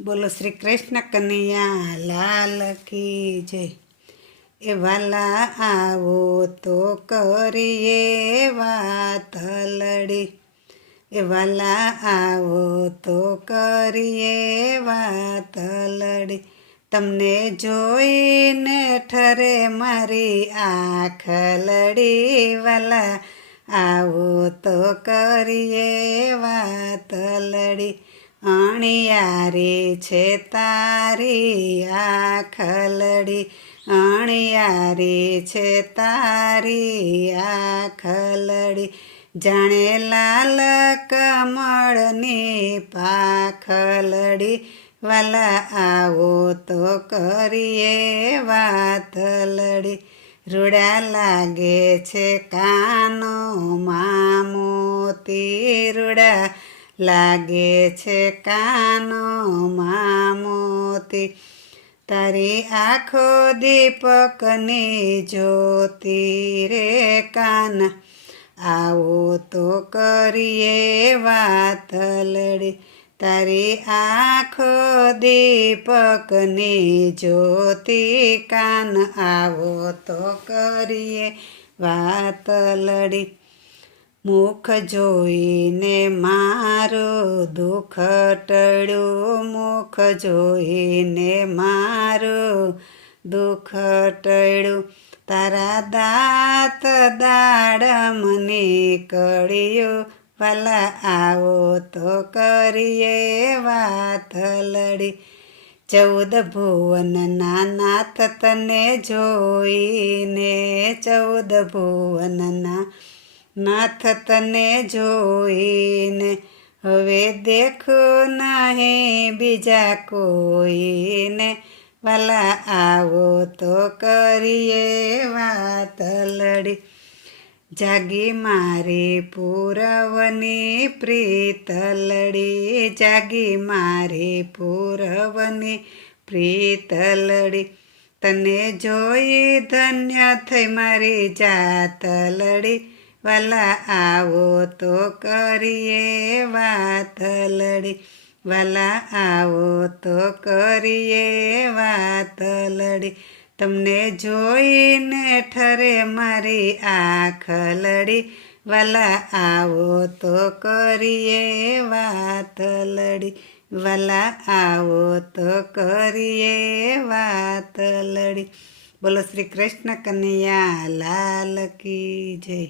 બોલો શ્રી કૃષ્ણ કનૈયા લાલ કી જય। એ વાલા આવો તો કરીએ વાતલડી, એ વાલા આવો તો કરીએ વાતલડી, તમને જોઈને ઠરે મારી આંખ લડી, વાલા આવો તો કરીએ વાતલડી, અણિયારી છે તારી આંખ લડી, અણિયારી છે તારી આંખ લડી, જાણે લાલ કમળની પાંખલડી, વાલા આવો તો કરીએ વાતલડી, રૂડા લાગે છે કાનોમાં મોતી, રૂડા લાગે છે કાનોમાં મોતી, તારી આંખો દીપકની જ્યોતિ રે કાન, આવો તો કરીએ વાતલડી, તારી આંખો દીપકની જ્યોતિ કાન, આવો તો કરીએ વાતલડી, મુખ જોઈને મારું દુઃખ ટળ્યું, મુખ જોઈને મારું દુઃખ ટળ્યું, તારા દાંત દાડમની કળિયું, વાલા આવો તો કરીએ વાતલડી, 14 ભુવનના નાથ તને જોઈને, 14 ભુવનના નાથ તને જોઈને, હવે દેખો નહીં બીજા કોઈને, વાલા આવો તો કરીએ વાતલડી, જાગી મારી પૂરવની પ્રીતલડી, જાગી મારી પૂરવની પ્રીતલડી, તને જોઈ ધન્ય થઈ મારી જાતલડી, વાલા આવો તો કરીએ વાતલડી, વાલા આવો તો કરીએ વાતલડી, તમને જોઈને ઠરે મારી આંખ લડી, વાલા આવો તો કરીએ વાતલડી, વાલા આવો તો કરીએ વાતલડી। બોલો શ્રી કૃષ્ણ કનૈયા લાલ કી જય।